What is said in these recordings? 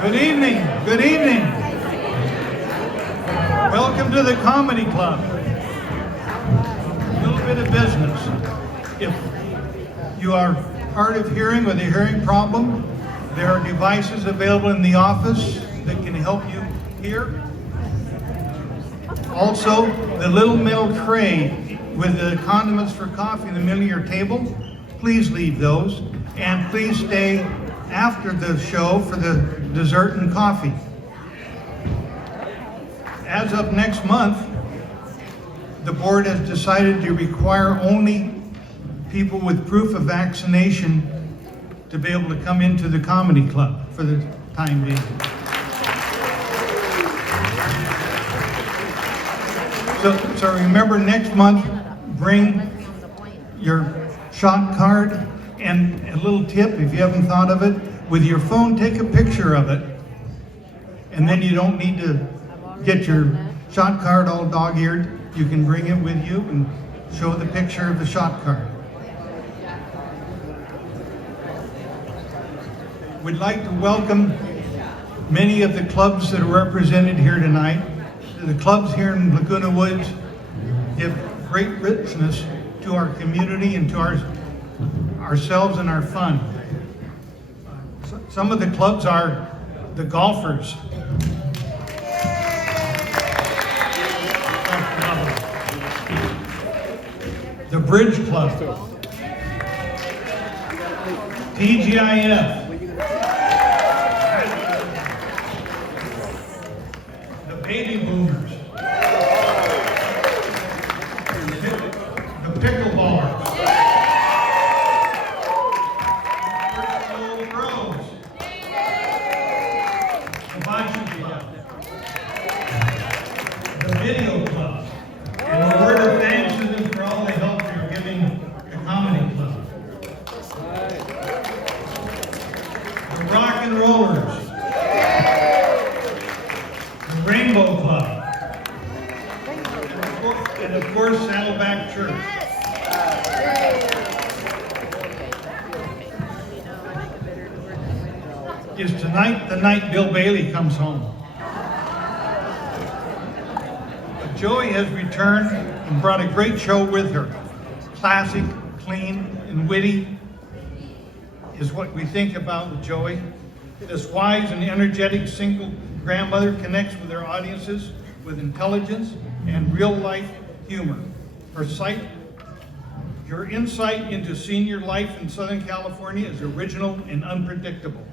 Good evening. Good evening. Welcome to the Comedy Club. A little bit of business. If you are hard of hearing with a hearing problem, there are devices available in the office that can help you hear. Also, the little metal tray with the condiments for coffee in the middle of your table, please leave those. And please stay after the show for the dessert and coffee. As of next month, the board has decided to require only people with proof of vaccination to be able to come into the comedy club for the time being. So remember, next month, bring your shot card and a little tip, if you haven't thought of it. With your phone, take a picture of it, and then you don't need to get your shot card all dog-eared. You can bring it with you and show the picture of the shot card. We'd like to welcome many of the clubs that are represented here tonight. The clubs here in Laguna Woods give great richness to our community and to ourselves and our fun. Some of the clubs are the golfers. The Bridge Club. TGIF. The Baby Boomers. The Pickleballers. The Video Club. And a word of thanks to them for all the help you're giving the Comedy Club. The Rock and Rollers. The Rainbow Club. And of course, Saddleback Church. Is tonight the night Bill Bailey comes home? Joey has returned and brought a great show with her. Classic, clean, and witty is what we think about with Joey. This wise and energetic single grandmother connects with her audiences with intelligence and real-life humor. Her insight into senior life in Southern California is original and unpredictable.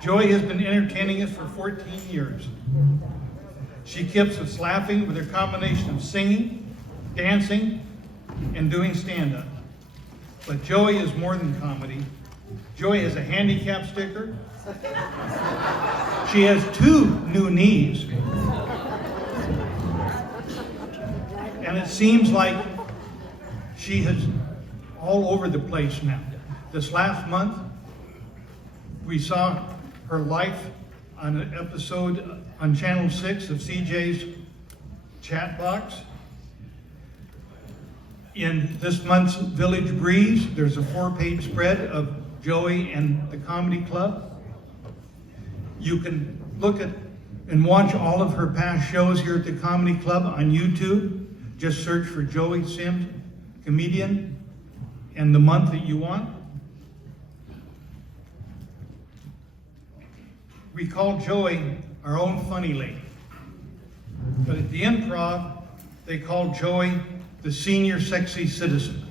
Joey has been entertaining us for 14 years. She keeps us laughing with her combination of singing, dancing, and doing stand-up. But Joey is more than comedy. Joey has a handicap sticker. She has 2 new knees. And it seems like she is all over the place now. This last month, we saw her life on an episode on Channel 6 of CJ's Chat Box. In this month's Village Breeze, there's a 4-page spread of Joey and the Comedy Club. You can look at and watch all of her past shows here at the Comedy Club on YouTube. Just search for Joey Sims, comedian, and the month that you want. We call Joey our own funny lady. But at the Improv, they call Joey the senior sexy citizen.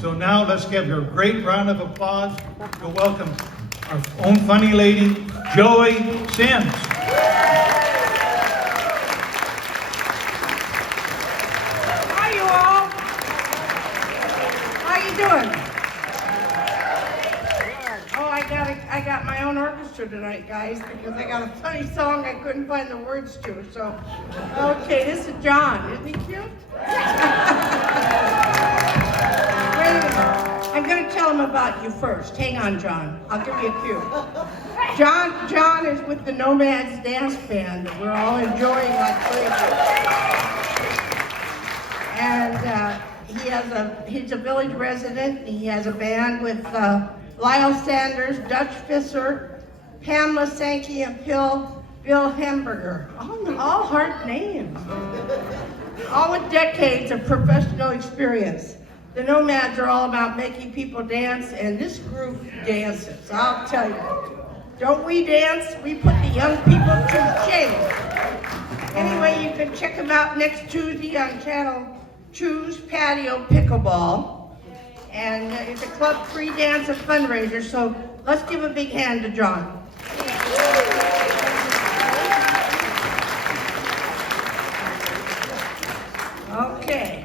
So now let's give her a great round of applause to welcome our own funny lady, Joey Sims. Hi, you all. How you doing? I got my own orchestra tonight, guys, because I got a funny song I couldn't find the words to. So, okay, this is John. Isn't he cute? Wait a minute. I'm going to tell him about you first. Hang on, John. I'll give you a cue. John is with the Nomads Dance Band that we're all enjoying like crazy. And he's a village resident. He has a band with Lyle Sanders, Dutch Fisser, Pamela Sankey, and Bill Hamburger. All hard names. All with decades of professional experience. The Nomads are all about making people dance, and this group dances, I'll tell you. Don't we dance? We put the young people to shame. Anyway, you can check them out next Tuesday on Channel 2's Patio Pickleball. And it's a club-free dance and fundraiser, so let's give a big hand to John. Okay.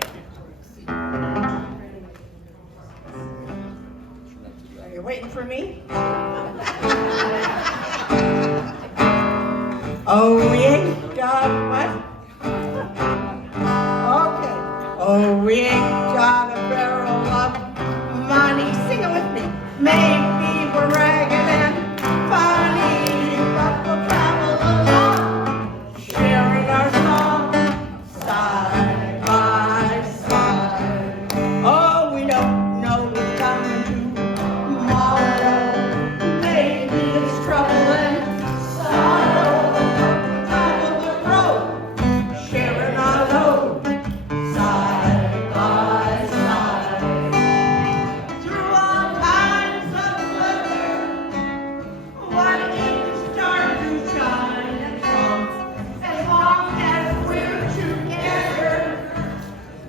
Are you waiting for me? Oh, we ain't got what? Okay. Oh, we ain't got a barrel of money. Sing it with me. Maybe we're ragged and funny, but we'll travel along, sharing our song side by side. Oh, we don't know what's coming tomorrow. Maybe it's trouble and sorrow. Travel the road, sharing our load side by side. Through all kinds of weather, what is dark to shine and from, as long as we're together,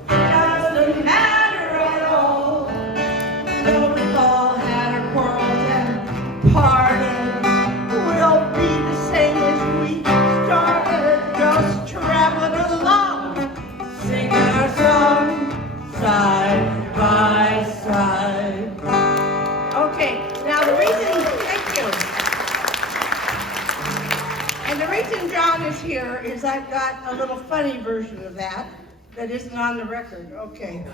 it doesn't matter at all. Though we've all had our quarrels and parted, we'll be the same as we started, just traveling along, singing our song side by side. Okay, now thank you. And the reason John is here is I've got a little funny version of that isn't on the record. Okay,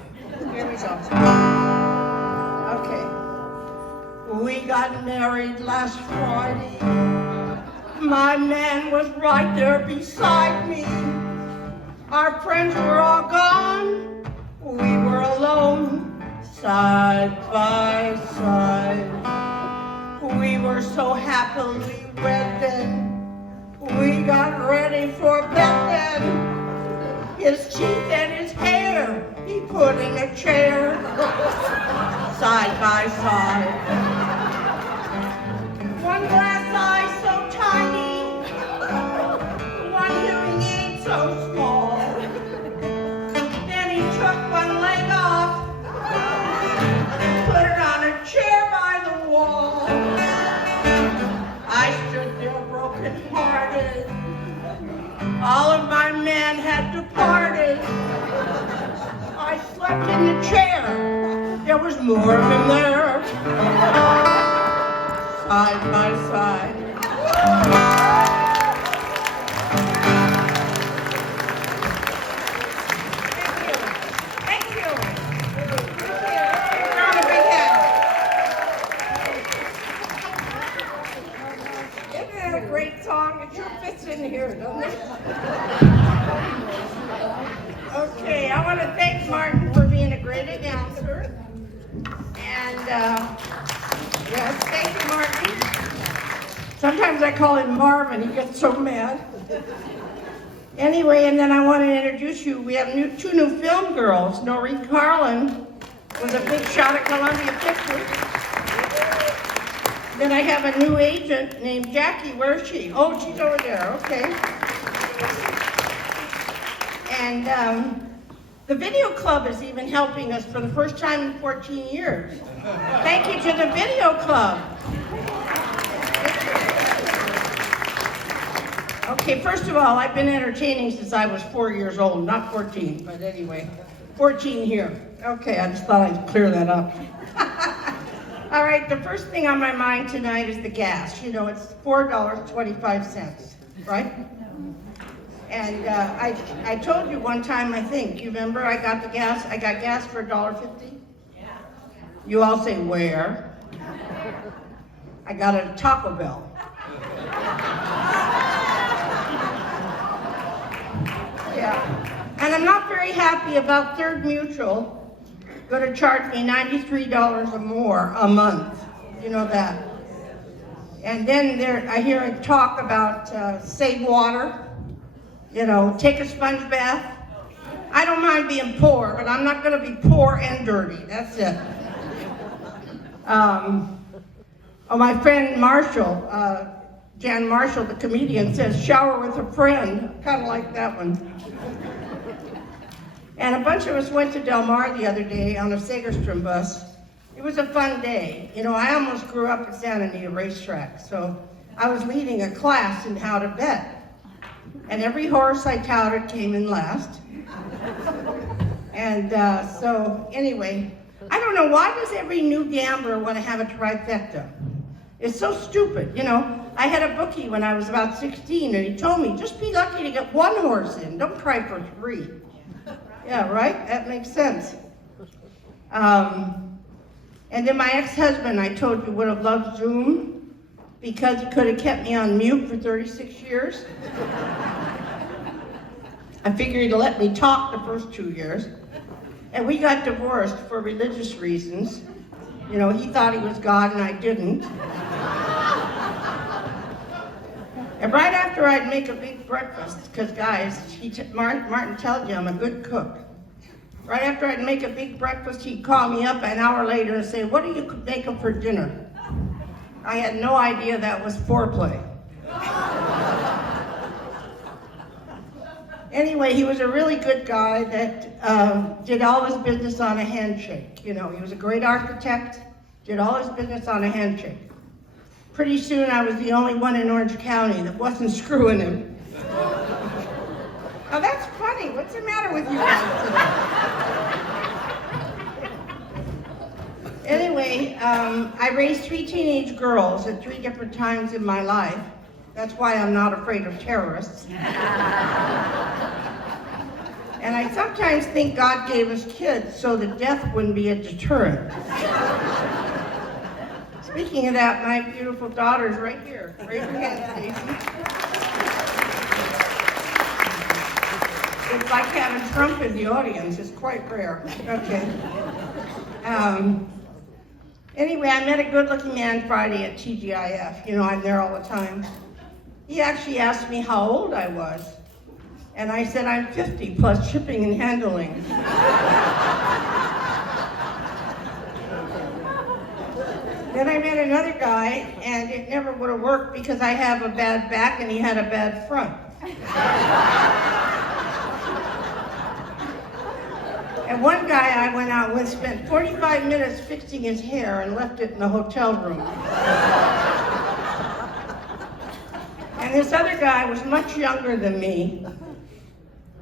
here we go. Okay. We got married last Friday. My man was right there beside me. Our friends were all gone. We were alone, side by side. We were so happily wed then. We got ready for bed then. His teeth and his hair, he put in a chair, side by side. One glass eye so tiny, one hearing aid so small. Then he took one leg off, put it on a chair by the wall. I stood there broken-hearted. All of my men had departed. I slept in the chair. There was more of him there. Side by side. Thank you. You're on a big head. Isn't that a great song? It sure fits in here, doesn't it? Okay, I want to thank Martin for being a great announcer. And, yes, thank you, Martin. Sometimes I call him Marvin, he gets so mad. Anyway, and then I want to introduce you. We have two new film girls. Noreen Carlin was a big shot at Columbia Pictures. Then I have a new agent named Jackie. Where is she? Oh, she's over there, okay. And the video club is even helping us for the first time in 14 years. Thank you to the video club. Okay, first of all, I've been entertaining since I was 4 years old, not 14, but anyway, 14 here. Okay, I just thought I'd clear that up. All right, the first thing on my mind tonight is the gas. You know, it's $4.25, right? And I told you one time, I think, you remember I got gas for $1.50? Yeah. You all say, where? I got it at Taco Bell. Yeah. And I'm not very happy about Third Mutual going to charge me $93 or more a month You know that. And then I hear a talk about save water, take a sponge bath. I don't mind being poor, but I'm not going to be poor and dirty. That's it. My friend Marshall, Jan Marshall, the comedian, says, shower with a friend. Kind of like that one. And a bunch of us went to Del Mar the other day on a Segerstrom bus. It was a fun day. I almost grew up at Santa Anita Racetrack, so I was leading a class in how to bet. And every horse I touted came in last. And so anyway, I don't know, why does every new gambler want to have a trifecta? It's so stupid, I had a bookie when I was about 16, and he told me, just be lucky to get one horse in, don't try for 3. Yeah, right? That makes sense. And then my ex-husband, I told you, would have loved Zoom because he could have kept me on mute for 36 years. I figured he'd let me talk the first 2 years. And we got divorced for religious reasons. He thought he was God and I didn't. And right after I'd make a big breakfast, because guys, Martin tells you I'm a good cook. Right after I'd make a big breakfast, he'd call me up an hour later and say, what are you making for dinner? I had no idea that was foreplay. Anyway, he was a really good guy that did all his business on a handshake. He was a great architect, did all his business on a handshake. Pretty soon I was the only one in Orange County that wasn't screwing him. Now that's funny. What's the matter with you guys today? Anyway, I raised 3 teenage girls at 3 different times in my life. That's why I'm not afraid of terrorists. And I sometimes think God gave us kids so that death wouldn't be a deterrent. Speaking of that, my beautiful daughter's right here. Raise your hand, Stacy. It's like having Trump in the audience. It's quite rare. Okay. Anyway, I met a good-looking man Friday at TGIF. I'm there all the time. He actually asked me how old I was. And I said, I'm 50 plus shipping and handling. Then I met another guy, and it never would have worked because I have a bad back and he had a bad front. And one guy I went out with spent 45 minutes fixing his hair and left it in the hotel room. And this other guy was much younger than me,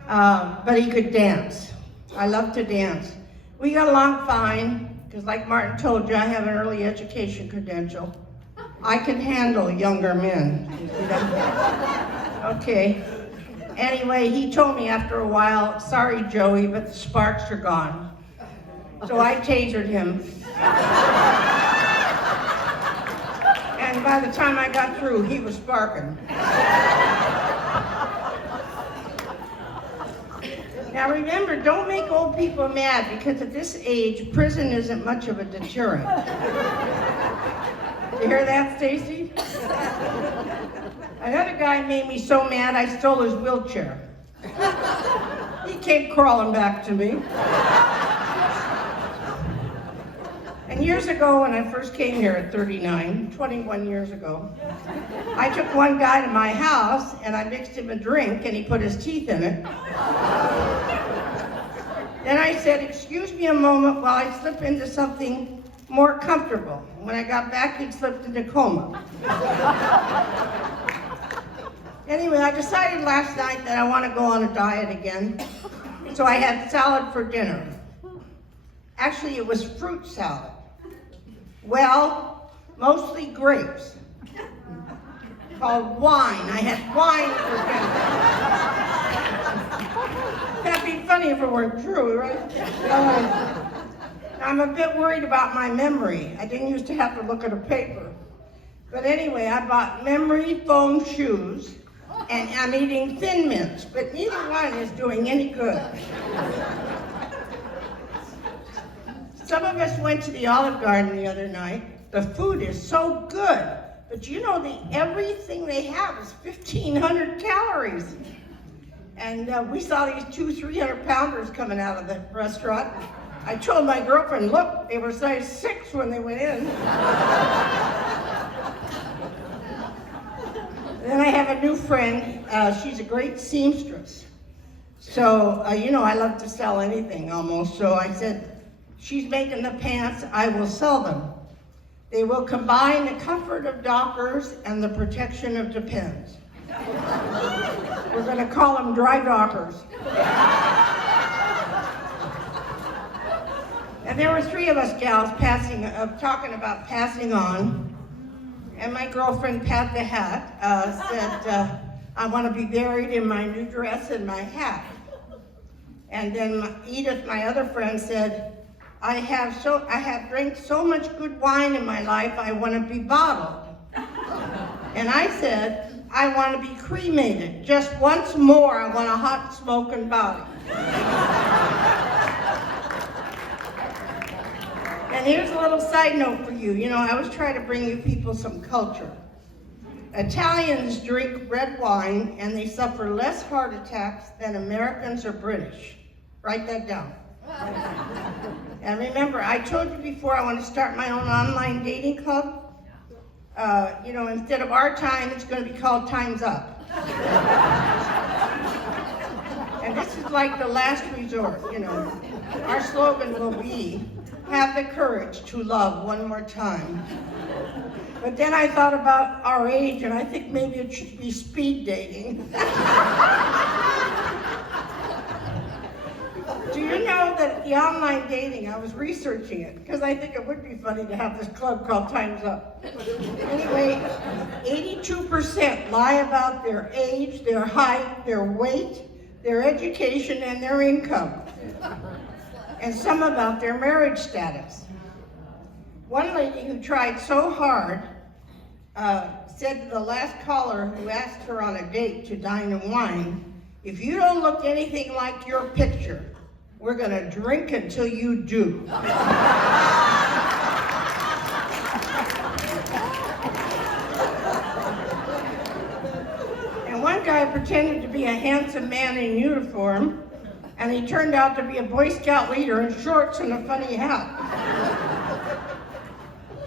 but he could dance. I love to dance. We got along fine. Because like Martin told you, I have an early education credential. I can handle younger men. You see that? Okay. Anyway, he told me after a while, sorry Joey, but the sparks are gone. So I tasered him. And by the time I got through, he was sparking. Now remember, don't make old people mad because at this age, prison isn't much of a deterrent. You hear that, Stacy? Another guy made me so mad I stole his wheelchair. He came crawling back to me. And years ago, when I first came here at 39, 21 years ago, I took one guy to my house and I mixed him a drink and he put his teeth in it. Then I said, excuse me a moment while I slip into something more comfortable. When I got back, he'd slipped into coma. Anyway, I decided last night that I want to go on a diet again. So I had salad for dinner. Actually, it was fruit salad. Well, mostly grapes. Called wine. I had wine for dinner. That'd be funny if it weren't true, right? I'm a bit worried about my memory. I didn't used to have to look at a paper. But anyway, I bought memory foam shoes, and I'm eating Thin Mints, but neither one is doing any good. Some of us went to the Olive Garden the other night, The food is so good, but you know, everything they have is 1,500 calories. And we saw these 200-300 pounders coming out of the restaurant. I told my girlfriend, look, they were size 6 when they went in. Then I have a new friend. She's a great seamstress. So, you know, I love to sell anything almost. So I said, she's making the pants, I will sell them. They will combine the comfort of Dockers and the protection of Depends. We're going to call them dry Dockers. And there were 3 of us gals talking about passing on. And my girlfriend, Pat the Hat, said, I want to be buried in my new dress and my hat. And then Edith, my other friend, said, I have drank so much good wine in my life, I want to be bottled. And I said, I want to be cremated. Just once more, I want a hot smoking body. And here's a little side note for you. You know, I was trying to bring you people some culture. Italians drink red wine and they suffer less heart attacks than Americans or British. Write that down. And remember, I told you before I want to start my own online dating club. You know, instead of our time, it's going to be called Time's Up. And this is like the last resort, you know. Our slogan will be, have the courage to love one more time. But then I thought about our age, and I think maybe it should be speed dating. Do you know that the online dating, I was researching it, because I think it would be funny to have this club called Time's Up. Anyway, 82% lie about their age, their height, their weight, their education, and their income. And some about their marriage status. One lady who tried so hard said to the last caller who asked her on a date to dine and wine, if you don't look anything like your picture, we're gonna drink until you do. And one guy pretended to be a handsome man in uniform, and he turned out to be a Boy Scout leader in shorts and a funny hat.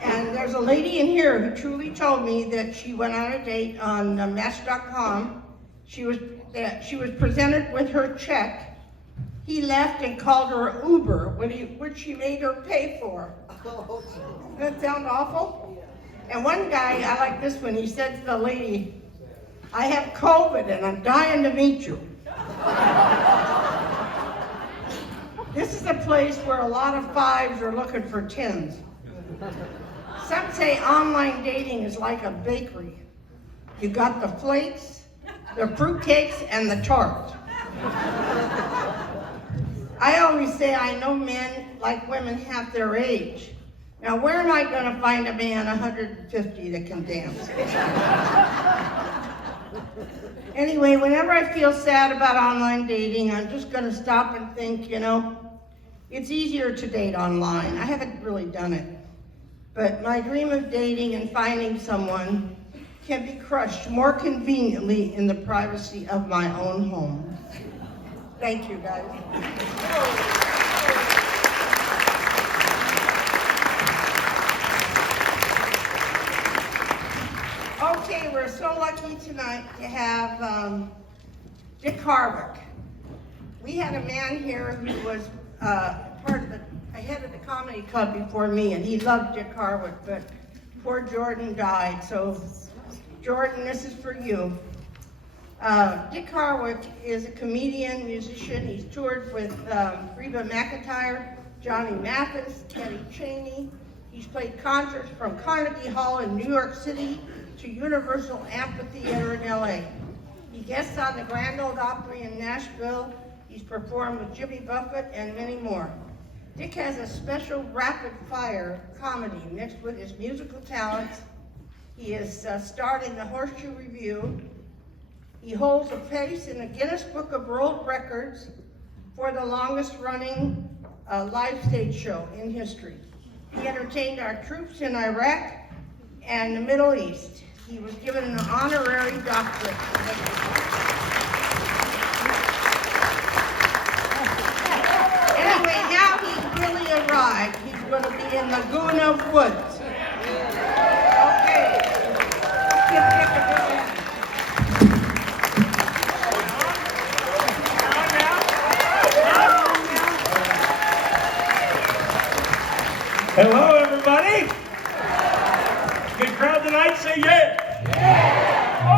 And there's a lady in here who truly told me that she went on a date on Match.com. She was presented with her check. He left and called her Uber, which she made her pay for. Does that sound awful? And one guy, I like this one, he said to the lady, I have COVID and I'm dying to meet you. This is a place where a lot of 5s are looking for 10s. Some say online dating is like a bakery. You got the flakes, the fruitcakes, and the tart. I always say I know men like women half their age. Now where am I going to find a man 150 that can dance? Anyway, whenever I feel sad about online dating, I'm just going to stop and think, you know, it's easier to date online. I haven't really done it. But my dream of dating and finding someone can be crushed more conveniently in the privacy of my own home. Thank you, guys. Okay, we're so lucky tonight to have Dick Harwick. We had a man here who was head of the comedy club before me, and he loved Dick Harwick, but poor Jordan died. So, Jordan, this is for you. Dick Harwick is a comedian, musician. He's toured with Reba McEntire, Johnny Mathis, Kenny Chaney. He's played concerts from Carnegie Hall in New York City to Universal Amphitheater in LA. He guests on the Grand Ole Opry in Nashville. He's performed with Jimmy Buffett and many more. Dick has a special rapid-fire comedy mixed with his musical talents. He has starred in the Horseshoe Review. He holds a place in the Guinness Book of World Records for the longest-running live stage show in history. He entertained our troops in Iraq and the Middle East. He was given an honorary doctorate. Anyway, now he's really arrived. He's going to be in Laguna Woods. Okay. Give Dick a big hand. Hello, everybody. Good crowd tonight. Say yeah.